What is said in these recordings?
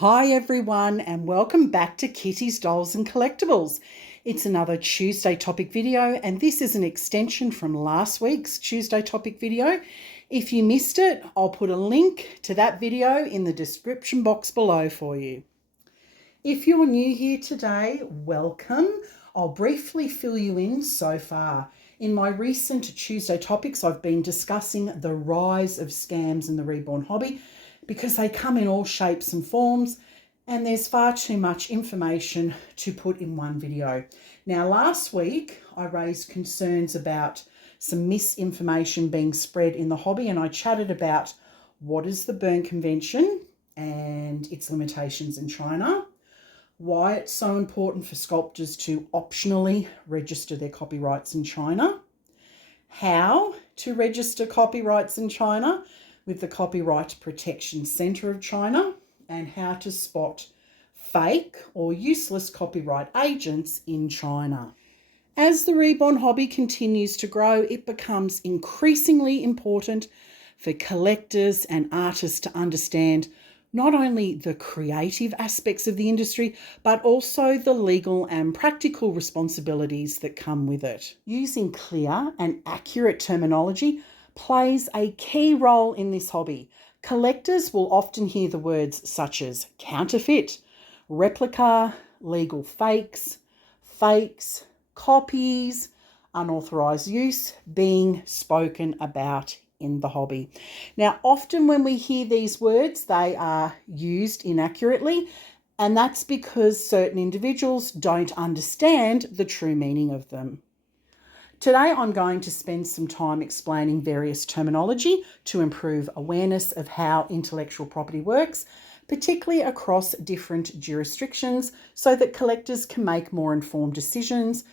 Hi everyone and welcome back to Kitty's Dolls and Collectibles. It's another Tuesday topic video and this is an extension from last week's Tuesday topic video. If you missed it, I'll put a link to that video in the description box below for you. If you're new here today, welcome. I'll briefly fill you in so far. In my recent Tuesday topics, I've been discussing the rise of scams in the reborn hobby, because they come in all shapes and forms and there's far too much information to put in one video. Now, last week I raised concerns about some misinformation being spread in the hobby and I chatted about what is the Berne Convention and its limitations in China, why it's so important for sculptors to optionally register their copyrights in China, how to register copyrights in China with the Copyright Protection Centre of China, and how to spot fake or useless copyright agents in China. As the reborn hobby continues to grow, it becomes increasingly important for collectors and artists to understand not only the creative aspects of the industry, but also the legal and practical responsibilities that come with it. Using clear and accurate terminology plays a key role in this hobby. Collectors will often hear the words such as counterfeit, replica, legal fakes, copies, unauthorised use being spoken about in the hobby. Now, often when we hear these words, they are used inaccurately, and that's because certain individuals don't understand the true meaning of them. Today, I'm going to spend some time explaining various terminology to improve awareness of how intellectual property works, particularly across different jurisdictions, so that collectors can make more informed decisions,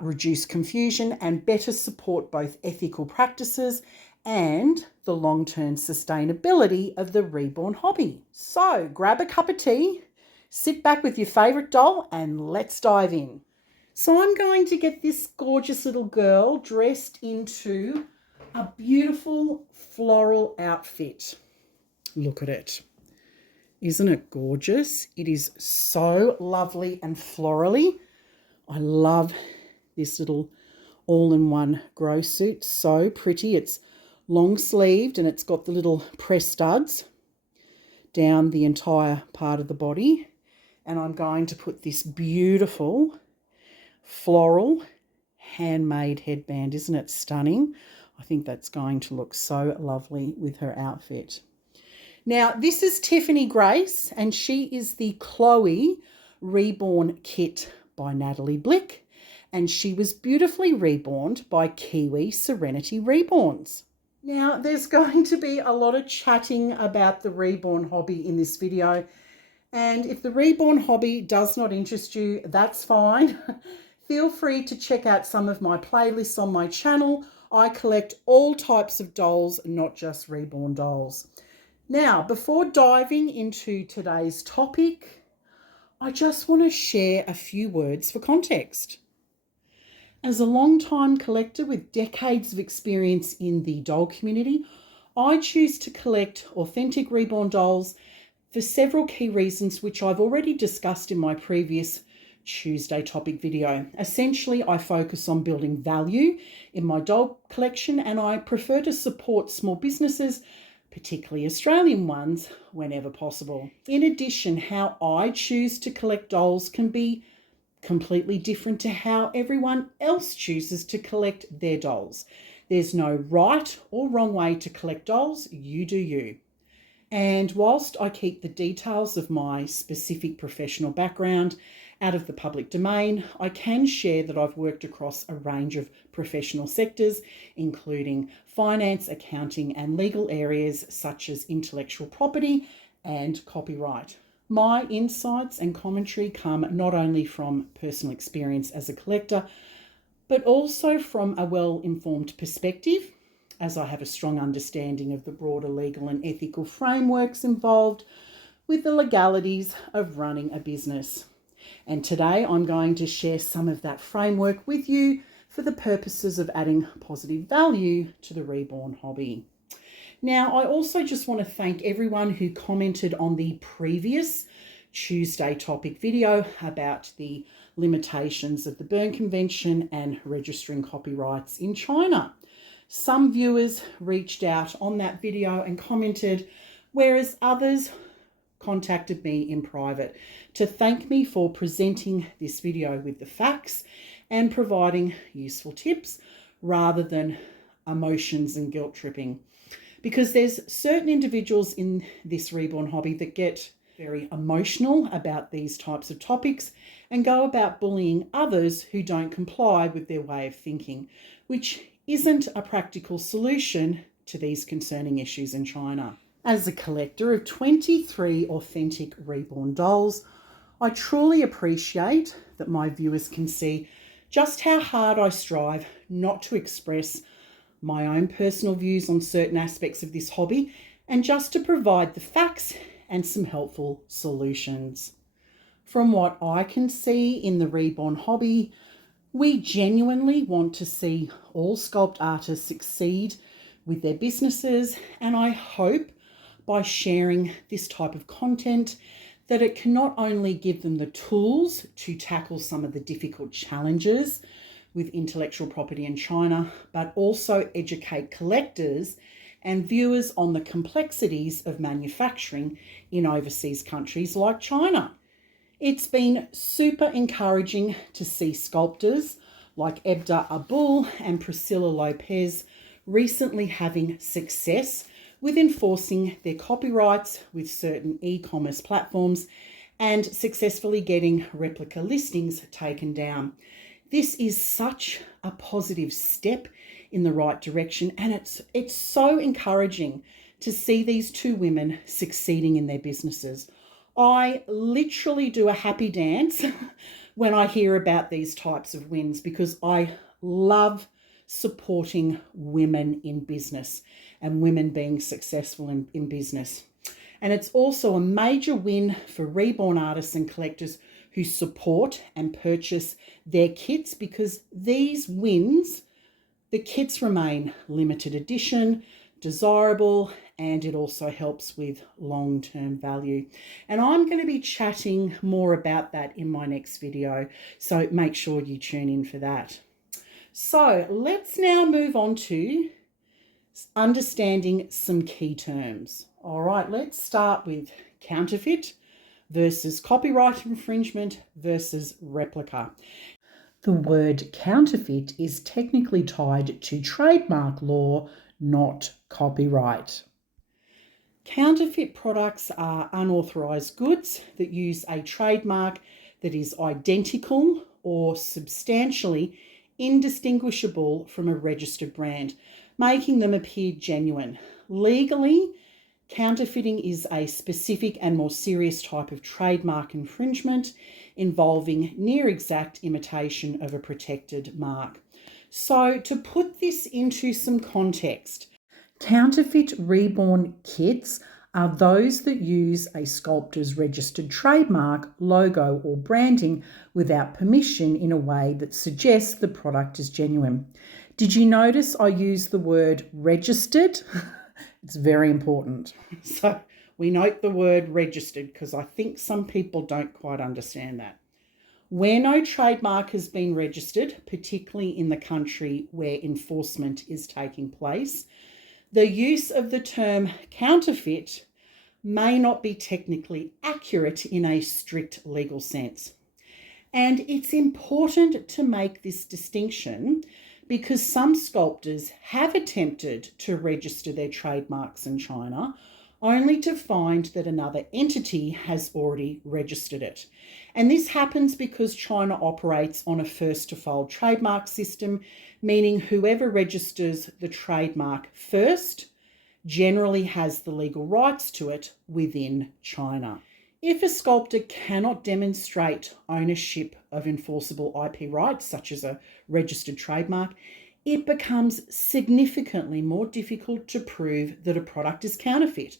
reduce confusion, and better support both ethical practices and the long-term sustainability of the reborn hobby. So, grab a cup of tea, sit back with your favourite doll, and let's dive in. So I'm going to get this gorgeous little girl dressed into a beautiful floral outfit. Look at it. Isn't it gorgeous? It is so lovely and florally. I love this little all-in-one grow suit. So pretty. It's long-sleeved and it's got the little press studs down the entire part of the body. And I'm going to put this beautiful floral handmade headband. Isn't it stunning? I think that's going to look so lovely with her outfit. Now, this is Tiffany Grace, and she is the Chloe Reborn kit by Natali Blick, and she was beautifully reborned by Kiwi Serenity Reborns. Now, there's going to be a lot of chatting about the reborn hobby in this video, and if the reborn hobby does not interest you, that's fine. Feel free to check out some of my playlists on my channel. I collect all types of dolls, not just reborn dolls. Now, before diving into today's topic, I just want to share a few words for context. As a long-time collector with decades of experience in the doll community, I choose to collect authentic reborn dolls for several key reasons, which I've already discussed in my previous Tuesday topic video. Essentially, I focus on building value in my doll collection and I prefer to support small businesses, particularly Australian ones, whenever possible. In addition, how I choose to collect dolls can be completely different to how everyone else chooses to collect their dolls. There's no right or wrong way to collect dolls. You do you. And whilst I keep the details of my specific professional background out of the public domain, I can share that I've worked across a range of professional sectors, including finance, accounting, and legal areas such as intellectual property and copyright. My insights and commentary come not only from personal experience as a collector, but also from a well-informed perspective, as I have a strong understanding of the broader legal and ethical frameworks involved with the legalities of running a business. And today I'm going to share some of that framework with you for the purposes of adding positive value to the reborn hobby. Now, I also just want to thank everyone who commented on the previous Tuesday topic video about the limitations of the Berne Convention and registering copyrights in China. Some viewers reached out on that video and commented, whereas others contacted me in private to thank me for presenting this video with the facts and providing useful tips rather than emotions and guilt tripping. Because there's certain individuals in this reborn hobby that get very emotional about these types of topics and go about bullying others who don't comply with their way of thinking, which isn't a practical solution to these concerning issues in China. As a collector of 23 authentic reborn dolls, I truly appreciate that my viewers can see just how hard I strive not to express my own personal views on certain aspects of this hobby and just to provide the facts and some helpful solutions. From what I can see in the reborn hobby, we genuinely want to see all sculpt artists succeed with their businesses, and I hope by sharing this type of content that it can not only give them the tools to tackle some of the difficult challenges with intellectual property in China, but also educate collectors and viewers on the complexities of manufacturing in overseas countries like China. It's been super encouraging to see sculptors like Ebda Abul and Priscilla Lopez recently having success with enforcing their copyrights with certain e-commerce platforms and successfully getting replica listings taken down. This is such a positive step in the right direction, and it's so encouraging to see these two women succeeding in their businesses. I literally do a happy dance when I hear about these types of wins because I love supporting women in business and women being successful in business. And it's also a major win for reborn artists and collectors who support and purchase their kits, because these wins, the kits remain limited edition, desirable, and it also helps with long-term value. And I'm going to be chatting more about that in my next video, so make sure you tune in for that. So let's now move on to understanding some key terms. All right, let's start with counterfeit versus copyright infringement versus replica. The word counterfeit is technically tied to trademark law, not copyright. Counterfeit products are unauthorised goods that use a trademark that is identical or substantially indistinguishable from a registered brand, making them appear genuine. Legally, counterfeiting is a specific and more serious type of trademark infringement involving near exact imitation of a protected mark. So to put this into some context, counterfeit reborn kits are those that use a sculptor's registered trademark, logo or branding without permission in a way that suggests the product is genuine. Did you notice I used the word registered? It's very important. So we note the word registered because I think some people don't quite understand that. Where no trademark has been registered, particularly in the country where enforcement is taking place, the use of the term counterfeit may not be technically accurate in a strict legal sense. And it's important to make this distinction because some sculptors have attempted to register their trademarks in China only to find that another entity has already registered it. And this happens because China operates on a first-to-file trademark system, meaning whoever registers the trademark first generally has the legal rights to it within China. If a sculptor cannot demonstrate ownership of enforceable IP rights, such as a registered trademark, it becomes significantly more difficult to prove that a product is counterfeit.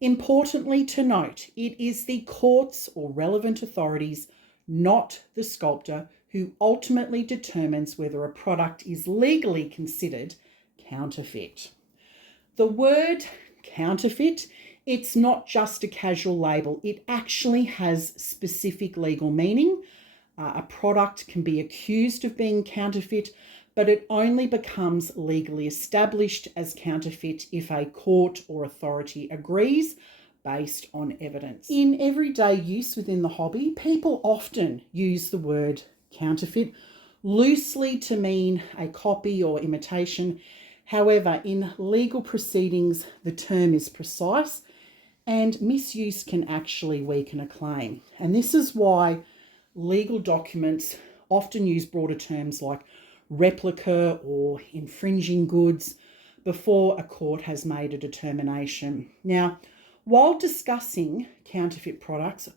Importantly to note, it is the courts or relevant authorities, not the sculptor, who ultimately determines whether a product is legally considered counterfeit. The word counterfeit, it's not just a casual label. It actually has specific legal meaning. A product can be accused of being counterfeit, but it only becomes legally established as counterfeit if a court or authority agrees based on evidence. In everyday use within the hobby, people often use the word counterfeit loosely to mean a copy or imitation. However, in legal proceedings, the term is precise and misuse can actually weaken a claim. And this is why legal documents often use broader terms like replica or infringing goods before a court has made a determination. Now, while discussing counterfeit products,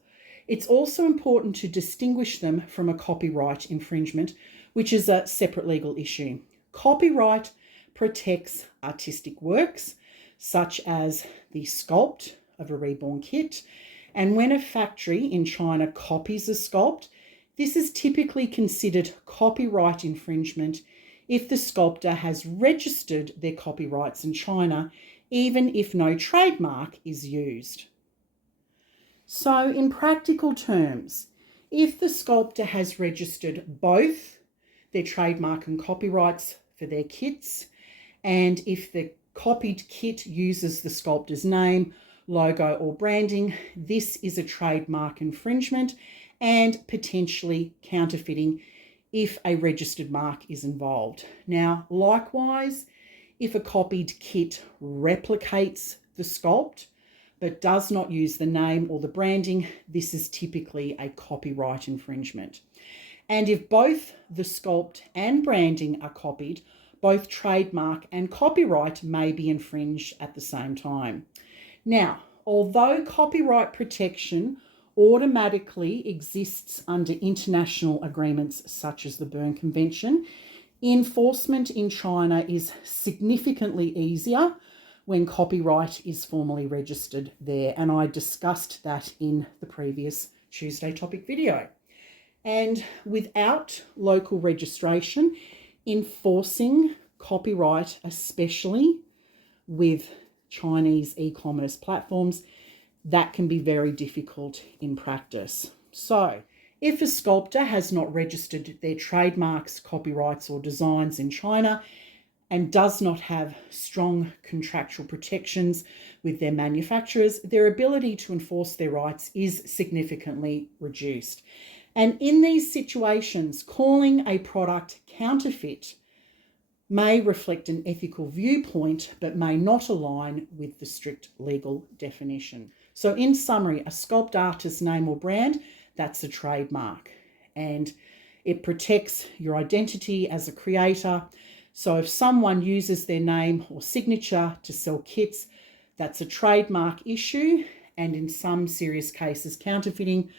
it's also important to distinguish them from a copyright infringement, which is a separate legal issue. Copyright protects artistic works, such as the sculpt of a Reborn kit. And when a factory in China copies a sculpt, this is typically considered copyright infringement if the sculptor has registered their copyrights in China, even if no trademark is used. So in practical terms, if the sculptor has registered both their trademark and copyrights for their kits, and if the copied kit uses the sculptor's name, logo or branding, this is a trademark infringement and potentially counterfeiting if a registered mark is involved. Now, likewise, if a copied kit replicates the sculpt but does not use the name or the branding, this is typically a copyright infringement. And if both the sculpt and branding are copied, both trademark and copyright may be infringed at the same time. Now, although copyright protection automatically exists under international agreements such as the Berne Convention, enforcement in China is significantly easier when copyright is formally registered there. And I discussed that in the previous Tuesday topic video. And without local registration, enforcing copyright, especially with Chinese e-commerce platforms, that can be very difficult in practice. So, if a sculptor has not registered their trademarks, copyrights, or designs in China and does not have strong contractual protections with their manufacturers, their ability to enforce their rights is significantly reduced. And in these situations, calling a product counterfeit may reflect an ethical viewpoint, but may not align with the strict legal definition. So in summary, a sculpt artist's name or brand, that's a trademark, and it protects your identity as a creator. So if someone uses their name or signature to sell kits, that's a trademark issue, and in some serious cases counterfeiting,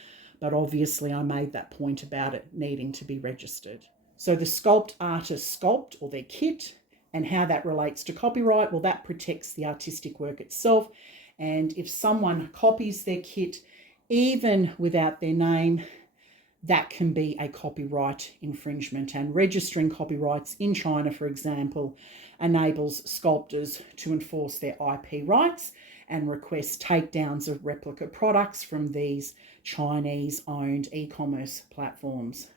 but obviously I made that point about it needing to be registered. So the sculpt artist sculpt or their kit, and how that relates to copyright, well, that protects the artistic work itself. And if someone copies their kit, even without their name, that can be a copyright infringement. And registering copyrights in China, for example, enables sculptors to enforce their IP rights and request takedowns of replica products from these Chinese-owned e-commerce platforms.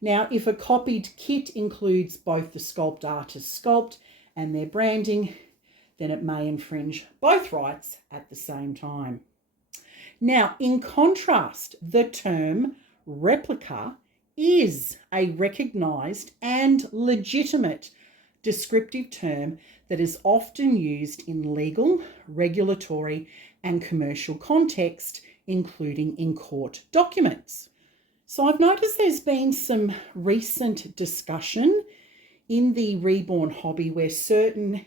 Now, if a copied kit includes both the sculpt artist's sculpt and their branding, then it may infringe both rights at the same time. Now, in contrast, the term replica is a recognised and legitimate descriptive term that is often used in legal, regulatory, and commercial context, including in court documents. So I've noticed there's been some recent discussion in the Reborn hobby where certain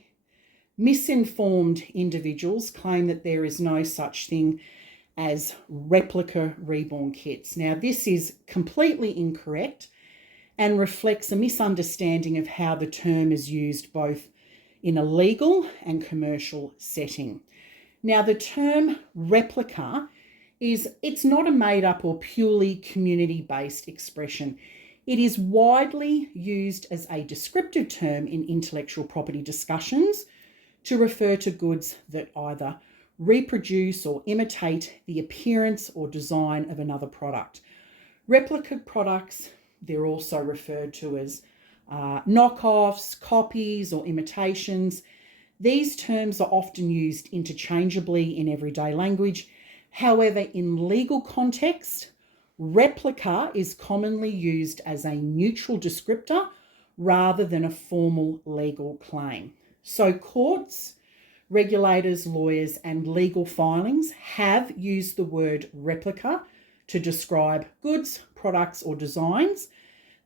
misinformed individuals claim that there is no such thing as replica Reborn kits. Now, this is completely incorrect and reflects a misunderstanding of how the term is used both in a legal and commercial setting. Now, the term replica it's not a made-up or purely community-based expression. It is widely used as a descriptive term in intellectual property discussions to refer to goods that either reproduce or imitate the appearance or design of another product. Replica products, they're also referred to as knockoffs, copies, or imitations. These terms are often used interchangeably in everyday language. However, in legal context, replica is commonly used as a neutral descriptor rather than a formal legal claim. So courts, regulators, lawyers, and legal filings have used the word replica to describe goods, products, or designs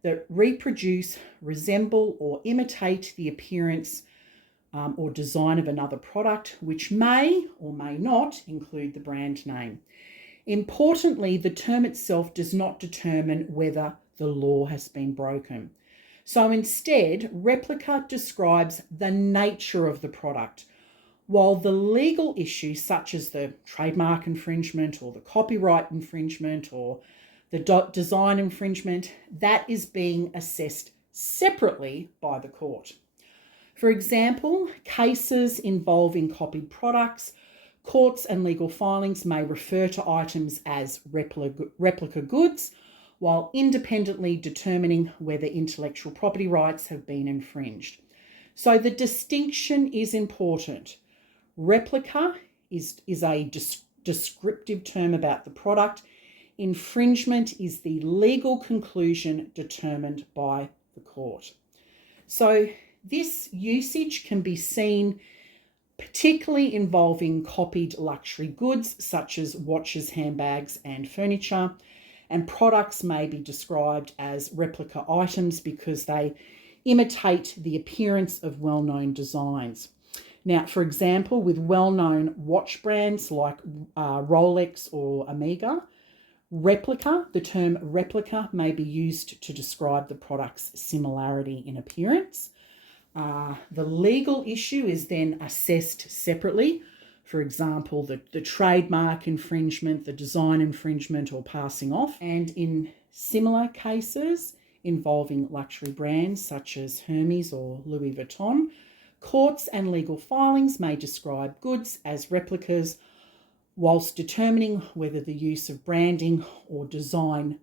that reproduce, resemble, or imitate the appearance or design of another product, which may or may not include the brand name. Importantly, the term itself does not determine whether the law has been broken. So instead, replica describes the nature of the product, while the legal issues such as the trademark infringement or the copyright infringement or the design infringement, that is being assessed separately by the court. For example, cases involving copied products, courts and legal filings may refer to items as replica goods, while independently determining whether intellectual property rights have been infringed. So the distinction is important. Replica is a descriptive term about the product. Infringement is the legal conclusion determined by the court. So this usage can be seen particularly involving copied luxury goods such as watches, handbags, and furniture. And products may be described as replica items because they imitate the appearance of well-known designs. Now, for example, with well-known watch brands like Rolex or Omega, replica, the term replica may be used to describe the product's similarity in appearance. The legal issue is then assessed separately. For example, the trademark infringement, the design infringement, or passing off. And in similar cases involving luxury brands such as Hermes or Louis Vuitton, courts and legal filings may describe goods as replicas whilst determining whether the use of branding or design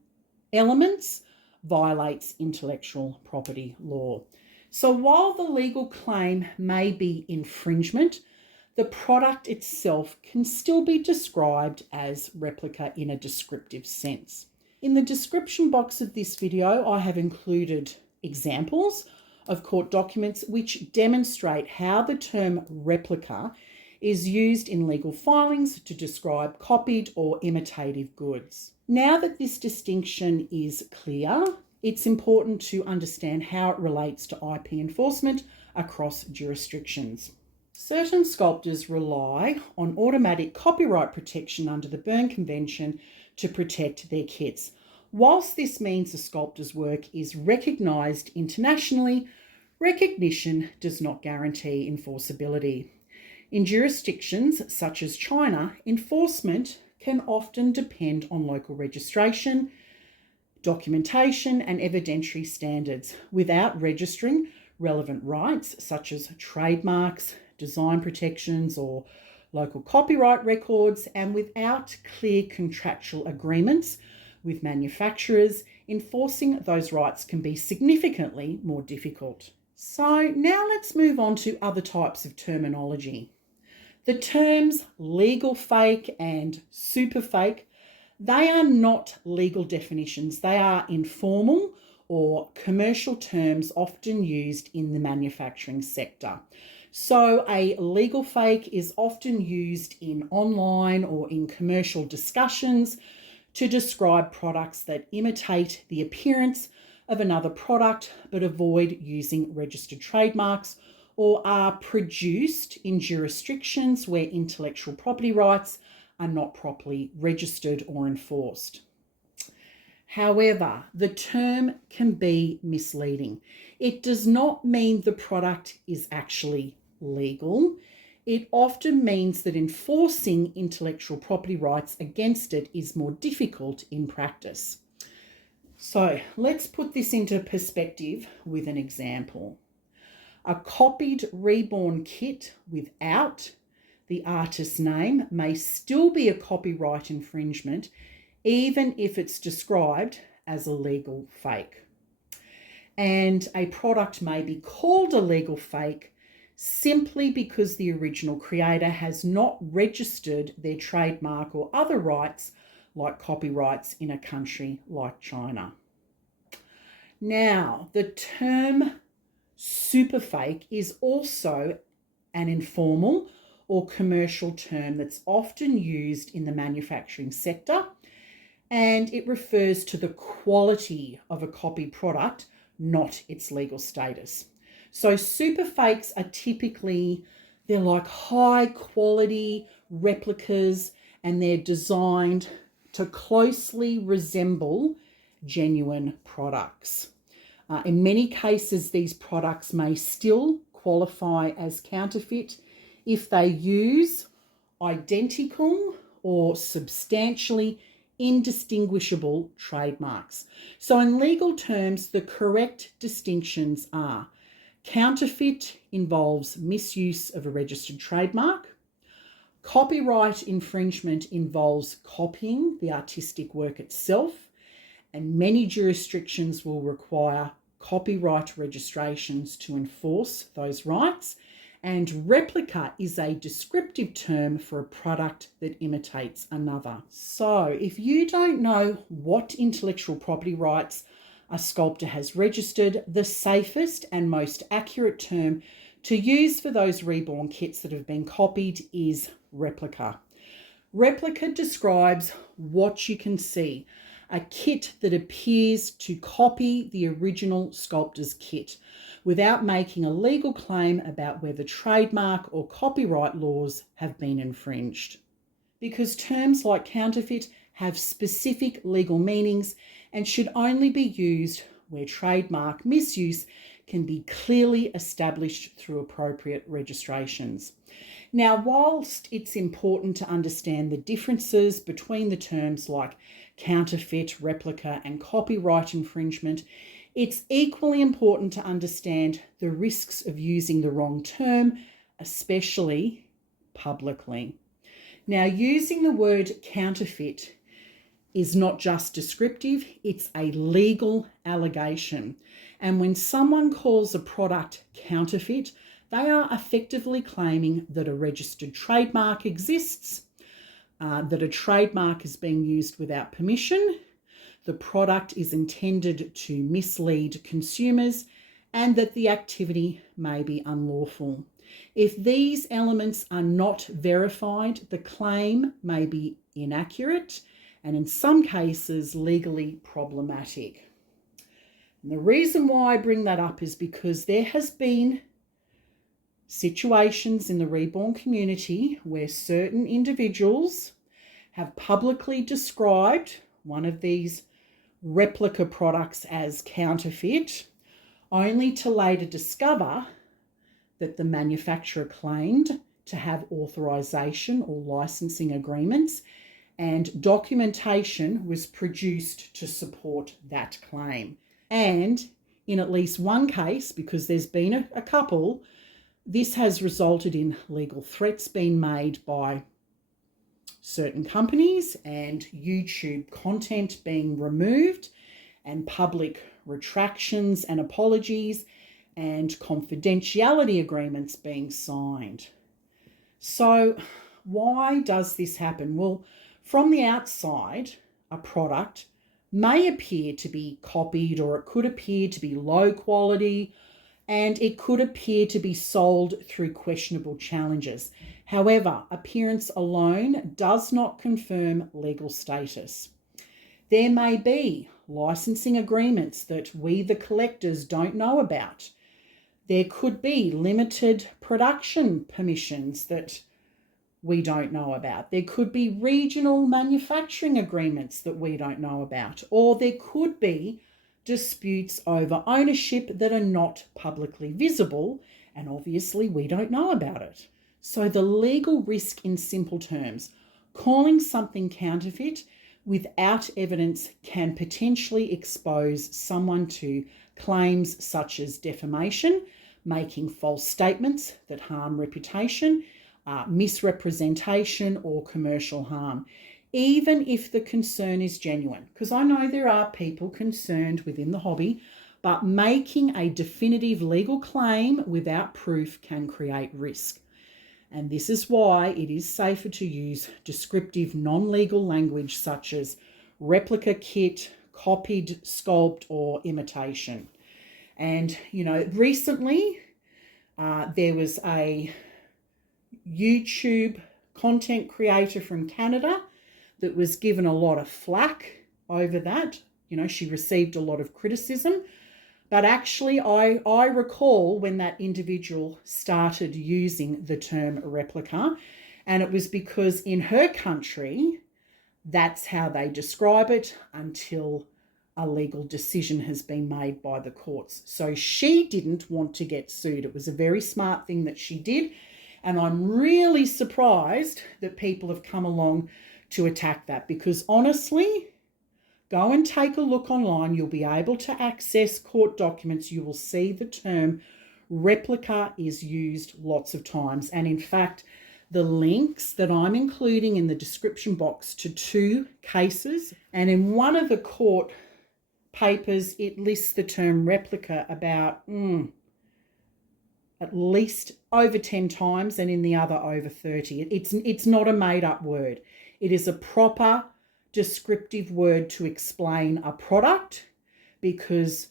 elements violates intellectual property law. So while the legal claim may be infringement, the product itself can still be described as replica in a descriptive sense. In the description box of this video, I have included examples of court documents which demonstrate how the term replica is used in legal filings to describe copied or imitative goods. Now that this distinction is clear, it's important to understand how it relates to IP enforcement across jurisdictions. Certain sculptors rely on automatic copyright protection under the Berne Convention to protect their kits. Whilst this means a sculptor's work is recognised internationally, recognition does not guarantee enforceability. In jurisdictions such as China, enforcement can often depend on local registration, documentation, and evidentiary standards without registering relevant rights such as trademarks, design protections, or local copyright records, and without clear contractual agreements with manufacturers, enforcing those rights can be significantly more difficult. So now let's move on to other types of terminology. The terms legal fake and super fake, they are not legal definitions. They are informal or commercial terms often used in the manufacturing sector. So a legal fake is often used in online or in commercial discussions to describe products that imitate the appearance of another product but avoid using registered trademarks, or are produced in jurisdictions where intellectual property rights are not properly registered or enforced. However, the term can be misleading. It does not mean the product is actually legal. It often means that enforcing intellectual property rights against it is more difficult in practice. So let's put this into perspective with an example. A copied Reborn kit without the artist's name may still be a copyright infringement, even if it's described as a legal fake. And a product may be called a legal fake simply because the original creator has not registered their trademark or other rights, like copyrights, in a country like China. Now, the term superfake is also an informal or commercial term that's often used in the manufacturing sector, and it refers to the quality of a copied product, not its legal status. So superfakes are typically, they're like high quality replicas, and they're designed to closely resemble genuine products. In many cases, these products may still qualify as counterfeit if they use identical or substantially indistinguishable trademarks. So in legal terms, the correct distinctions are: counterfeit involves misuse of a registered trademark. Copyright infringement involves copying the artistic work itself, and many jurisdictions will require copyright registrations to enforce those rights. And replica is a descriptive term for a product that imitates another. So if you don't know what intellectual property rights a sculptor has registered, the safest and most accurate term to use for those Reborn kits that have been copied is replica. Replica describes what you can see, a kit that appears to copy the original sculptor's kit without making a legal claim about whether trademark or copyright laws have been infringed. Because terms like counterfeit have specific legal meanings and should only be used where trademark misuse can be clearly established through appropriate registrations. Now, whilst it's important to understand the differences between the terms like counterfeit, replica, and copyright infringement, it's equally important to understand the risks of using the wrong term, especially publicly. Now, using the word counterfeit is not just descriptive, it's a legal allegation. And when someone calls a product counterfeit, they are effectively claiming that a registered trademark exists, that a trademark is being used without permission, the product is intended to mislead consumers, and that the activity may be unlawful. If these elements are not verified, the claim may be inaccurate and in some cases legally problematic. And the reason why I bring that up is because there has been situations in the Reborn community where certain individuals have publicly described one of these replica products as counterfeit, only to later discover that the manufacturer claimed to have authorization or licensing agreements, and documentation was produced to support that claim. And in at least one case, because there's been a couple, this has resulted in legal threats being made by certain companies and YouTube content being removed and public retractions and apologies and confidentiality agreements being signed. So why does this happen? Well, from the outside, a product may appear to be copied, or it could appear to be low quality, and it could appear to be sold through questionable challenges. However, appearance alone does not confirm legal status. There may be licensing agreements that we, the collectors, don't know about. There could be limited production permissions that we don't know about. There could be regional manufacturing agreements that we don't know about. Or there could be disputes over ownership that are not publicly visible, and obviously we don't know about it. So the legal risk, in simple terms, calling something counterfeit without evidence can potentially expose someone to claims such as defamation, making false statements that harm reputation, misrepresentation, or commercial harm, even if the concern is genuine. Because I know there are people concerned within the hobby, but making a definitive legal claim without proof can create risk. And this is why it is safer to use descriptive non-legal language such as replica kit, copied, sculpt, or imitation. And, recently there was a YouTube content creator from Canada that was given a lot of flack over that. She received a lot of criticism. But actually, I recall when that individual started using the term replica, and it was because in her country, that's how they describe it until a legal decision has been made by the courts. So she didn't want to get sued. It was a very smart thing that she did. And I'm really surprised that people have come along to attack that, because honestly, go and take a look online. You'll be able to access court documents. You will see the term replica is used lots of times. And in fact, the links that I'm including in the description box to 2 cases, and in one of the court papers, it lists the term replica about at least over 10 times, and in the other over 30. It's not a made-up word. It is a proper descriptive word to explain a product, because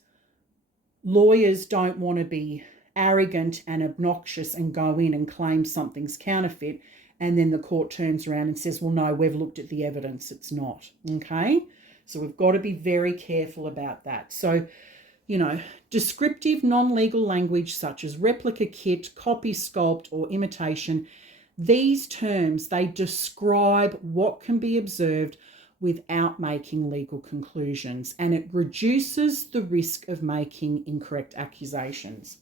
lawyers don't want to be arrogant and obnoxious and go in and claim something's counterfeit, and then the court turns around and says, well, no, we've looked at the evidence, it's not. Okay, so we've got to be very careful about that. So descriptive non-legal language such as replica kit, copy, sculpt, or imitation, these terms, they describe what can be observed without making legal conclusions, and it reduces the risk of making incorrect accusations.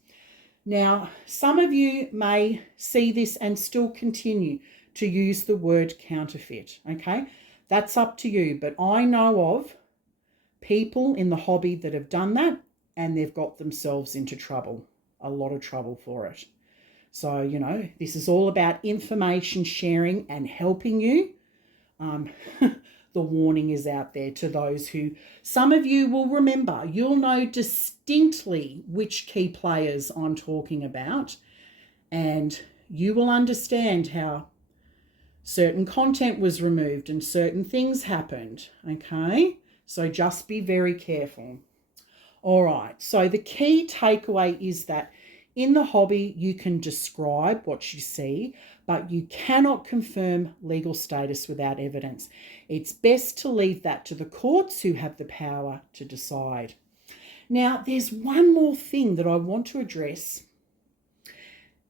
Now, some of you may see this and still continue to use the word counterfeit, okay? That's up to you, but I know of people in the hobby that have done that, and they've got themselves into trouble, a lot of trouble for it. So, this is all about information sharing and helping you. The warning is out there to those who, some of you will remember, you'll know distinctly which key players I'm talking about, and you will understand how certain content was removed and certain things happened, okay? So just be very careful. All right, so the key takeaway is that in the hobby, you can describe what you see, but you cannot confirm legal status without evidence. It's best to leave that to the courts, who have the power to decide. Now, there's one more thing that I want to address,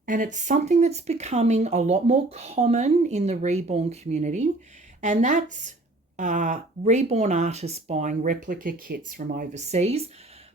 and it's something that's becoming a lot more common in the Reborn community, and that's Reborn artists buying replica kits from overseas,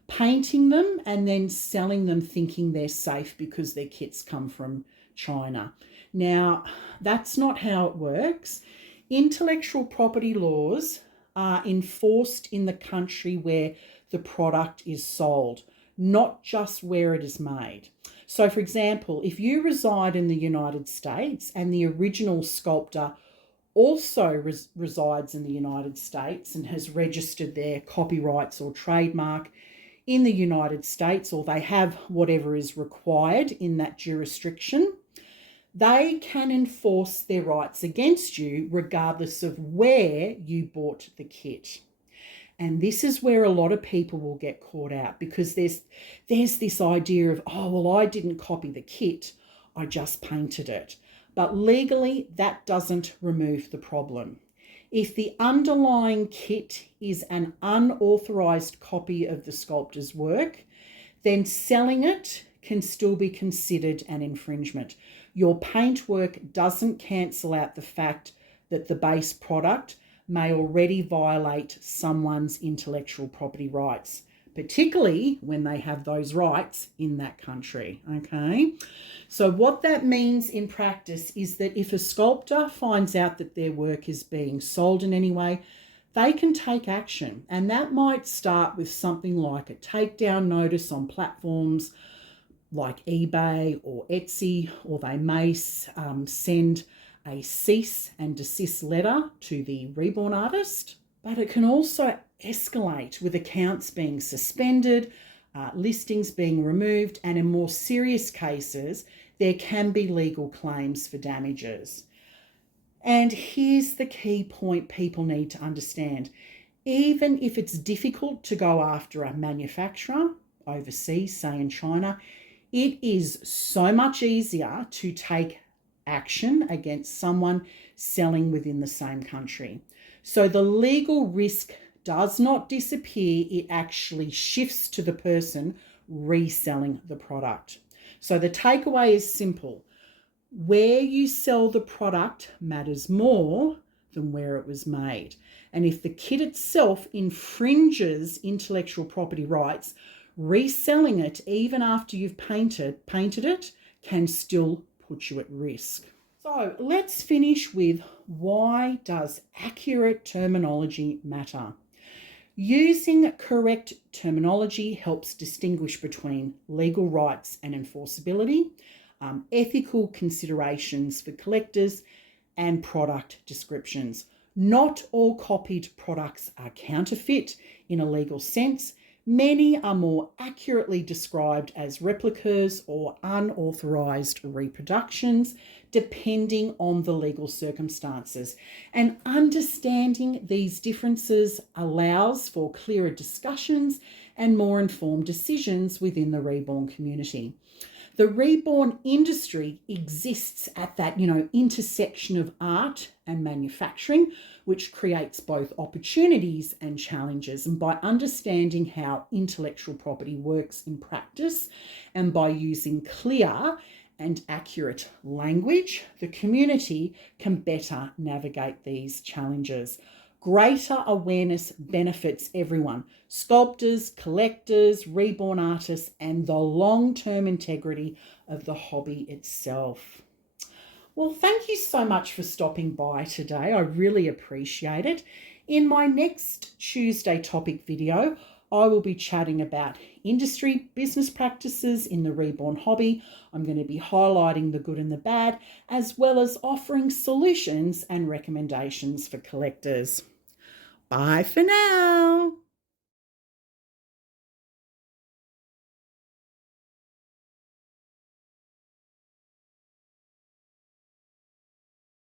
painting them and then selling them thinking they're safe because their kits come from China. Now, that's not how it works. Intellectual property laws are enforced in the country where the product is sold, not just where it is made. So, for example, if you reside in the United States and the original sculptor also resides in the United States and has registered their copyrights or trademark in the United States, or they have whatever is required in that jurisdiction, they can enforce their rights against you regardless of where you bought the kit. And this is where a lot of people will get caught out, because there's this idea of, oh, well, I didn't copy the kit, I just painted it. But legally, that doesn't remove the problem. If the underlying kit is an unauthorized copy of the sculptor's work, then selling it can still be considered an infringement. Your paintwork doesn't cancel out the fact that the base product may already violate someone's intellectual property rights, particularly when they have those rights in that country, okay? So what that means in practice is that if a sculptor finds out that their work is being sold in any way, they can take action. And that might start with something like a takedown notice on platforms, like eBay or Etsy, or they may send a cease and desist letter to the Reborn artist. But it can also escalate with accounts being suspended, listings being removed, and in more serious cases, there can be legal claims for damages. And here's the key point people need to understand. Even if it's difficult to go after a manufacturer overseas, say in China, it is so much easier to take action against someone selling within the same country. So the legal risk does not disappear, it actually shifts to the person reselling the product. So the takeaway is simple. Where you sell the product matters more than where it was made. And if the kit itself infringes intellectual property rights, reselling it even after you've painted it can still put you at risk. So let's finish with, why does accurate terminology matter? Using correct terminology helps distinguish between legal rights and enforceability, ethical considerations for collectors, and product descriptions. Not all copied products are counterfeit in a legal sense. Many are more accurately described as replicas or unauthorised reproductions, depending on the legal circumstances. And understanding these differences allows for clearer discussions and more informed decisions within the Reborn community. The Reborn industry exists at that, intersection of art and manufacturing, which creates both opportunities and challenges. And by understanding how intellectual property works in practice, and by using clear and accurate language, the community can better navigate these challenges. Greater awareness benefits everyone: sculptors, collectors, Reborn artists, and the long-term integrity of the hobby itself. Well, thank you so much for stopping by today. I really appreciate it. In my next Tuesday topic video, I will be chatting about industry business practices in the Reborn hobby. I'm going to be highlighting the good and the bad, as well as offering solutions and recommendations for collectors. Bye for now.